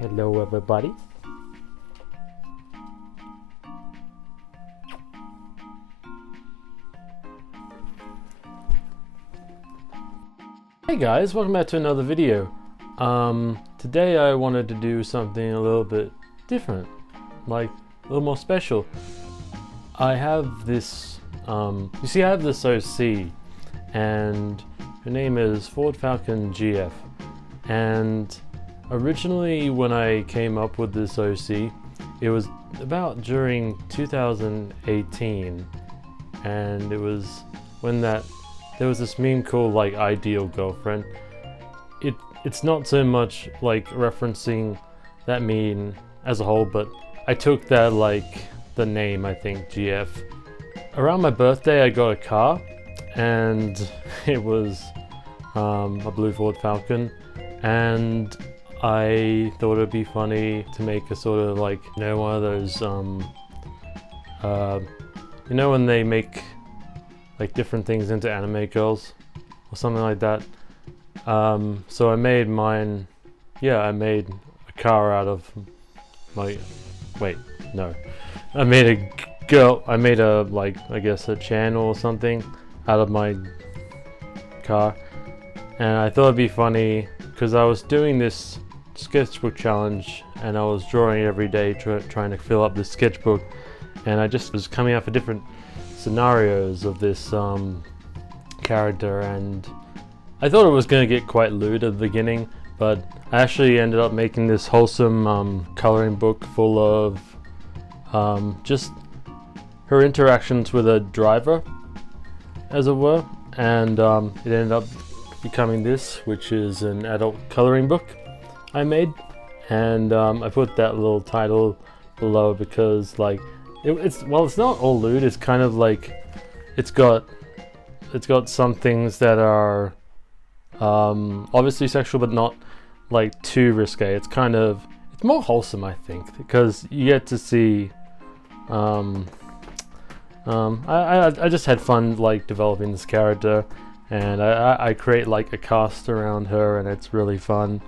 Hello everybody. Hey guys, welcome back to another video. Today I wanted to do something a little bit different, like a little more special. I have this, you see I have this OC, and her name is Ford Falcon GF, and originally when I came up with this OC, it was about during 2018, and it was when there was this meme called like Ideal Girlfriend. It's not so much like referencing that meme as a whole, but I took that like the name, I think, GF. Around my birthday I got a car, and it was a blue Ford Falcon, and I thought it'd be funny to make a sort of like, you know, one of those you know when they make like different things into anime girls or something like that. So I made mine, yeah, I made a car out of my, wait, no. I made a girl, I made a, like, I guess a channel or something out of my car. And I thought it'd be funny because I was doing this sketchbook challenge and I was drawing every day trying to fill up this sketchbook, and I just was coming up with different scenarios of this character, and I thought it was going to get quite lewd at the beginning, but I actually ended up making this wholesome coloring book full of just her interactions with a driver, as it were, and it ended up becoming this, which is an adult coloring book I made, and I put that little title below because like it's not all lewd. It's kind of like it's got some things that are obviously sexual, but not like too risque. It's more wholesome, I think, because you get to see. I just had fun like developing this character, and I create like a cast around her, and it's really fun.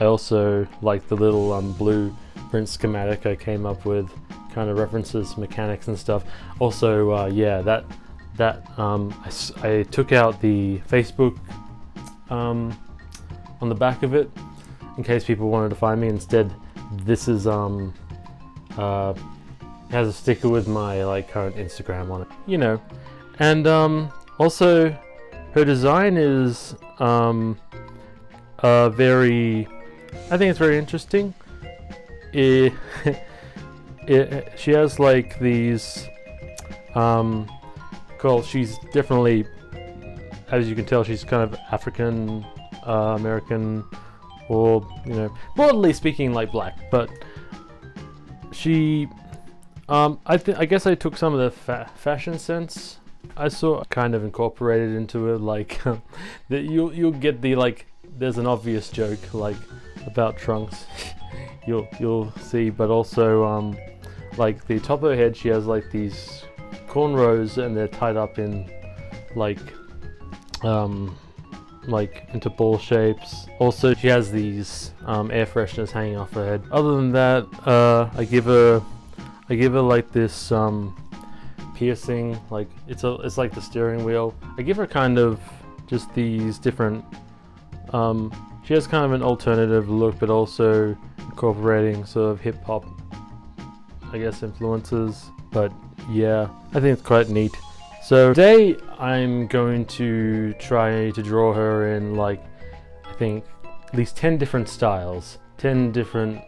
I also like the little blueprint schematic I came up with, kind of references mechanics and stuff. Also, yeah, I took out the Facebook on the back of it in case people wanted to find me. Instead, this is it has a sticker with my like current Instagram on it, you know. And also her design is very, I think it's very interesting. She has like these she's definitely, as you can tell, she's kind of African American, or, you know, broadly speaking, like black, but she I guess I took some of the fashion sense I saw, kind of incorporated into it, like that you'll get the, like, there's an obvious joke like about trunks you'll see, but also like the top of her head, she has like these cornrows and they're tied up in like into ball shapes. Also, she has these air fresheners hanging off her head. Other than that, I give her like this piercing, like it's like the steering wheel. I give her kind of just these different she has kind of an alternative look, but also incorporating sort of hip hop, I guess, influences. But yeah, I think it's quite neat. So today I'm going to try to draw her in, like, I think at least 10 different styles. 10 different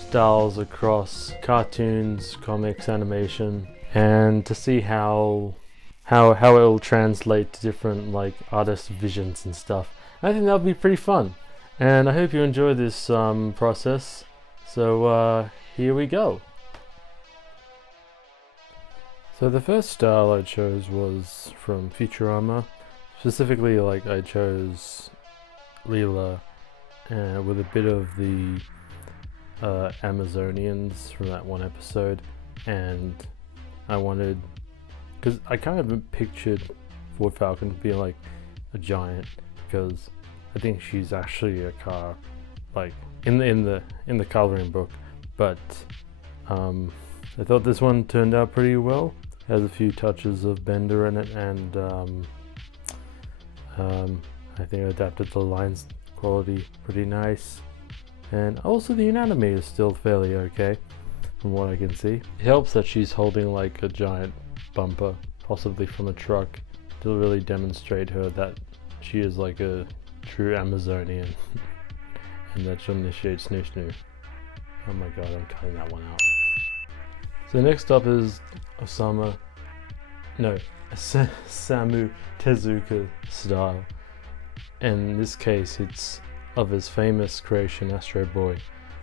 styles across cartoons, comics, animation, and to see how it will translate to different like artist visions and stuff. And I think that'll be pretty fun, and I hope you enjoy this process. So here we go. So the first style I chose was from Futurama. Specifically, like, I chose Leela with a bit of the Amazonians from that one episode, and I wanted, because I kind of pictured Ford Falcon being like a giant, because I think she's actually a car, like in the coloring book, but I thought this one turned out pretty well. It has a few touches of Bender in it, and I think I adapted the lines quality pretty nice. And also the anatomy is still fairly okay from what I can see. It helps that she's holding like a giant bumper, possibly from a truck, to really demonstrate her that she is like a true Amazonian and that she'll initiate snoo snoo. Oh my god, I'm cutting that one out. So next up is Samu Tezuka style. In this case, it's of his famous creation Astro Boy.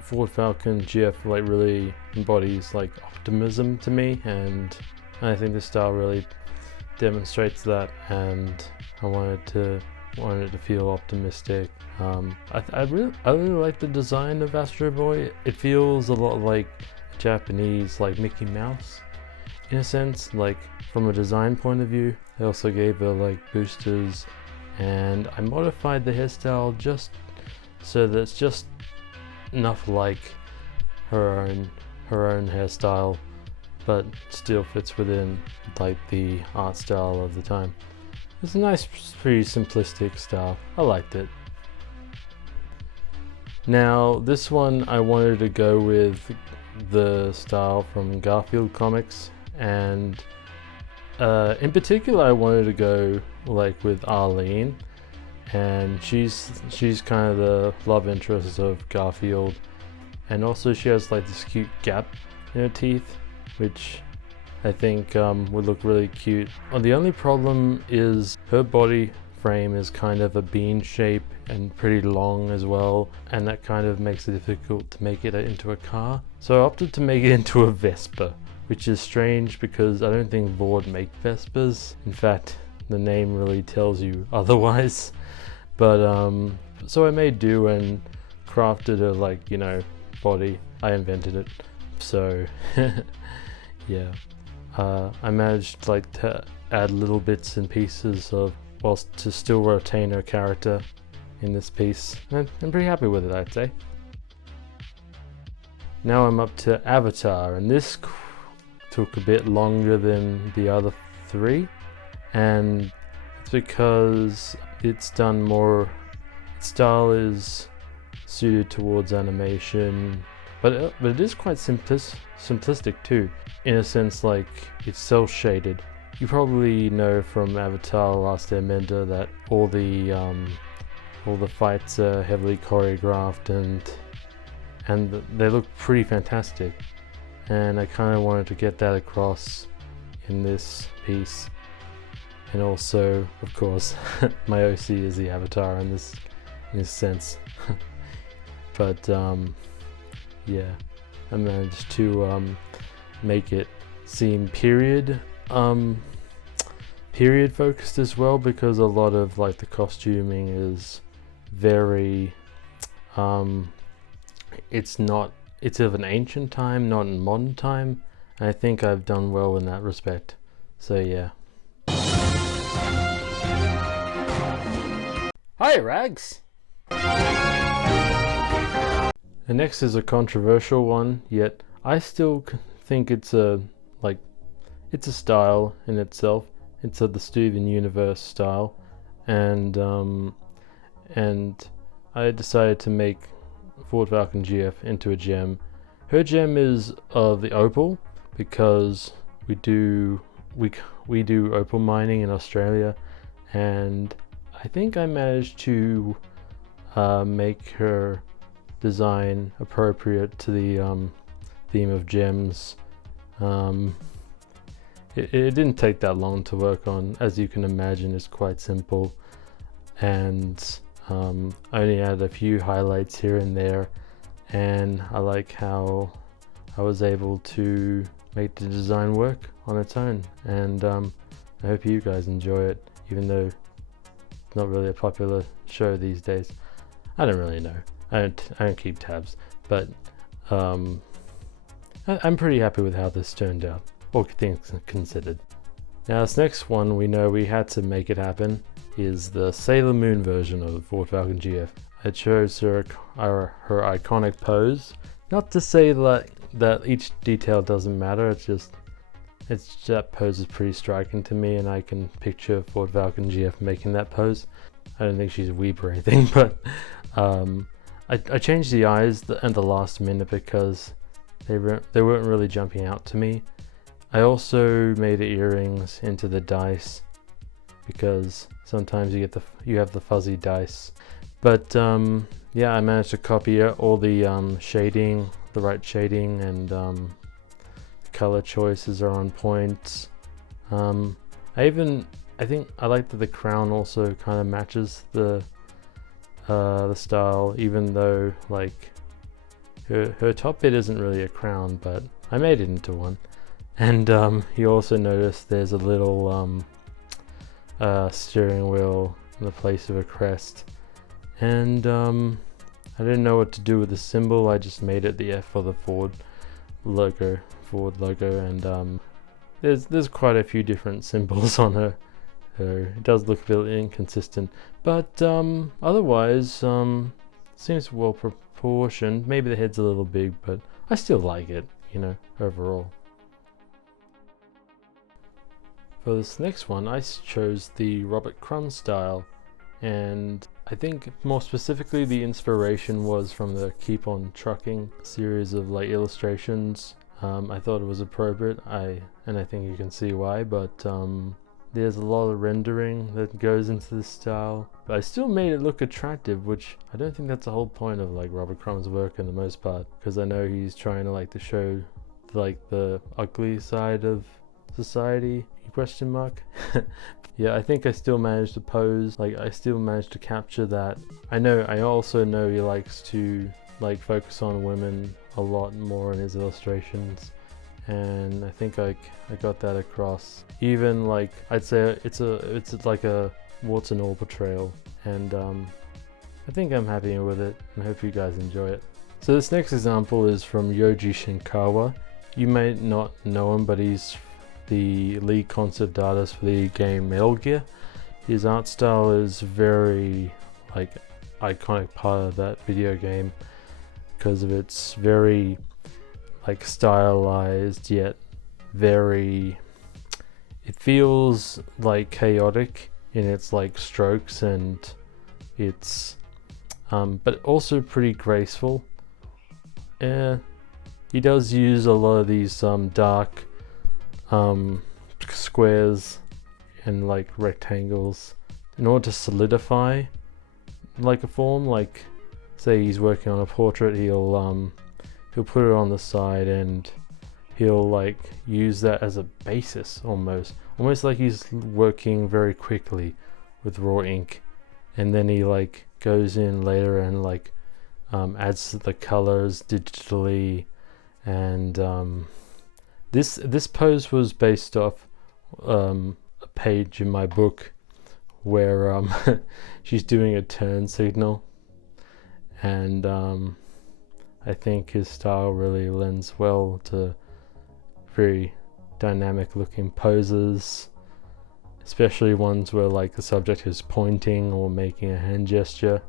Ford Falcon GF like really embodies like optimism to me, and I think this style really demonstrates that, and I wanted it to feel optimistic. I really like the design of Astro Boy. It feels a lot like Japanese like Mickey Mouse in a sense, like from a design point of view. I also gave her like boosters, and I modified the hairstyle just so that it's just enough like her own hairstyle, but still fits within like the art style of the time. It's a nice, pretty simplistic style. I liked it. Now this one I wanted to go with the style from Garfield comics, and in particular I wanted to go like with Arlene, and she's kind of the love interest of Garfield, and also she has like this cute gap in her teeth, which I think would look really cute. The only problem is her body frame is kind of a bean shape and pretty long as well, and that kind of makes it difficult to make it into a car. So I opted to make it into a Vespa, which is strange because I don't think Ford make Vespas. In fact, the name really tells you otherwise. But so I made do and crafted her like, you know, body. I invented it. So yeah. I managed like to add little bits and pieces of, whilst to still retain her character in this piece. And I'm pretty happy with it, I'd say. Now I'm up to Avatar, and this took a bit longer than the other three, and it's because it's done more, its style is suited towards animation, but it is quite simplistic too, in a sense. Like, it's cel shaded. You probably know from Avatar: Last Airbender that all the fights are heavily choreographed, and they look pretty fantastic, and I kind of wanted to get that across in this piece. And also, of course, my OC is the Avatar in this sense. But yeah, I managed to make it seem period focused as well, because a lot of like the costuming is very it's of an ancient time, not in modern time, and I think I've done well in that respect. So yeah. Hi Rags! The next is a controversial one, yet I still think it's a style in itself. It's the Steven Universe style, and I decided to make Ford Falcon GF into a gem. Her gem is the opal, because we do opal mining in Australia, and I think I managed to make her design appropriate to the theme of gems. It didn't take that long to work on. As you can imagine, it's quite simple, and I only added a few highlights here and there, and I like how I was able to make the design work on its own, and I hope you guys enjoy it, even though it's not really a popular show these days. I don't really know. I don't keep tabs, but I'm pretty happy with how this turned out, all things considered. Now this next one, we know we had to make it happen, is the Sailor Moon version of Ford Falcon GF. it shows her iconic pose. Not to say that each detail doesn't matter, it's that pose is pretty striking to me, and I can picture Ford Falcon GF making that pose. I don't think she's a weep or anything, but I changed the eyes at the last minute because they weren't really jumping out to me. I also made the earrings into the dice because sometimes you have the fuzzy dice. But yeah, I managed to copy all the shading, the right shading, and the color choices are on point. I think I like that the crown also kind of matches the style, even though like her top bit isn't really a crown, but I made it into one. And you also notice there's a little steering wheel in the place of a crest. And I didn't know what to do with the symbol. I just made it the F for the Ford logo, and there's quite a few different symbols on her. It does look a bit inconsistent, but otherwise seems well proportioned. Maybe the head's a little big, but I still like it, you know, overall. For this next one, I chose the Robert Crumb style, and I think more specifically the inspiration was from the Keep On Trucking series of like illustrations. I thought it was appropriate, and I think you can see why, but there's a lot of rendering that goes into this style, but I still made it look attractive, which I don't think that's the whole point of like Robert Crumb's work in the most part, because I know he's trying to show like the ugly side of society, question mark. Yeah, I think I still managed to pose, like I still managed to capture that. I also know he likes to like focus on women a lot more in his illustrations, and I think I got that across. Even like I'd say it's like a warts and all portrayal, and I think I'm happy with it, and I hope you guys enjoy it. So this next example is from Yoji Shinkawa. You may not know him, but he's the lead concept artist for the game Metal Gear. His art style is very like iconic part of that video game because of its very like stylized yet very, it feels like chaotic in its like strokes, and it's but also pretty graceful. He does use a lot of these dark squares and like rectangles in order to solidify like a form. Like say he's working on a portrait, he'll put it on the side and he'll like use that as a basis, almost like he's working very quickly with raw ink, and then he like goes in later and like adds the colors digitally. And this pose was based off a page in my book where she's doing a turn signal, and I think his style really lends well to very dynamic looking poses, especially ones where like the subject is pointing or making a hand gesture.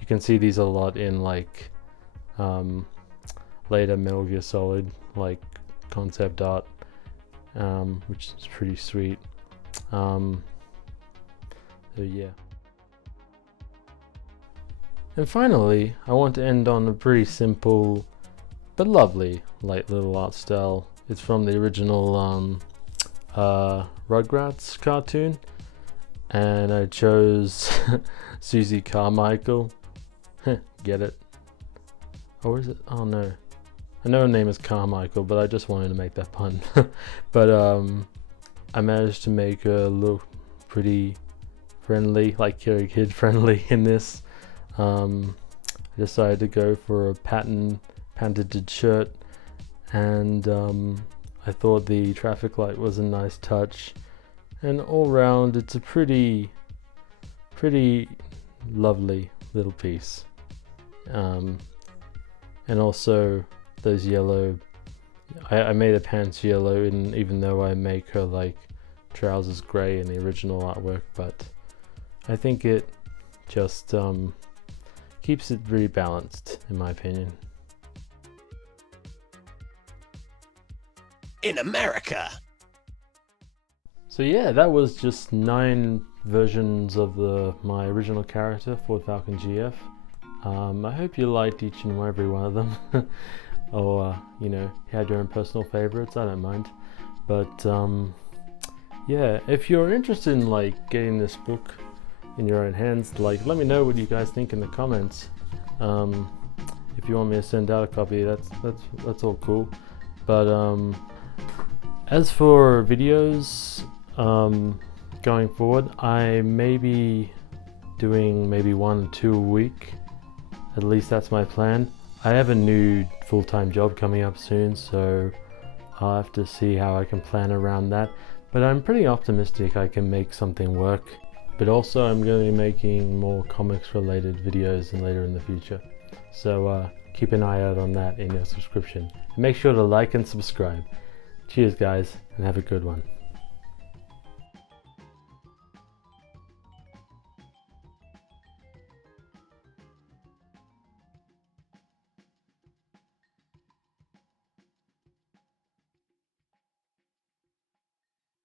You can see these a lot in like later Metal Gear Solid like concept art, which is pretty sweet. So yeah. And finally, I want to end on a pretty simple but lovely like little art style. It's from the original Rugrats cartoon, and I chose Susie Carmichael. Get it? Or is it? Oh no. I know her name is Carmichael, but I just wanted to make that pun. But I managed to make her look pretty friendly, like kid friendly in this. I decided to go for a patented shirt, and I thought the traffic light was a nice touch, and all round it's a pretty lovely little piece. And also those yellow, I made the pants yellow, even though I make her like trousers grey in the original artwork, but I think it just keeps it really balanced, in my opinion. In America. So yeah, that was just 9 versions of my original character, Ford Falcon GF. I hope you liked each and every one of them. Or you know, you had your own personal favorites, I don't mind. But yeah, if you're interested in like getting this book in your own hands, like let me know what you guys think in the comments. If you want me to send out a copy, that's all cool. But as for videos going forward, I may be doing maybe 1 or 2 a week. At least that's my plan. I have a new full-time job coming up soon, so I'll have to see how I can plan around that. But I'm pretty optimistic I can make something work. But also I'm going to be making more comics related videos later in the future. So keep an eye out on that in your subscription. And make sure to like and subscribe. Cheers guys, and have a good one.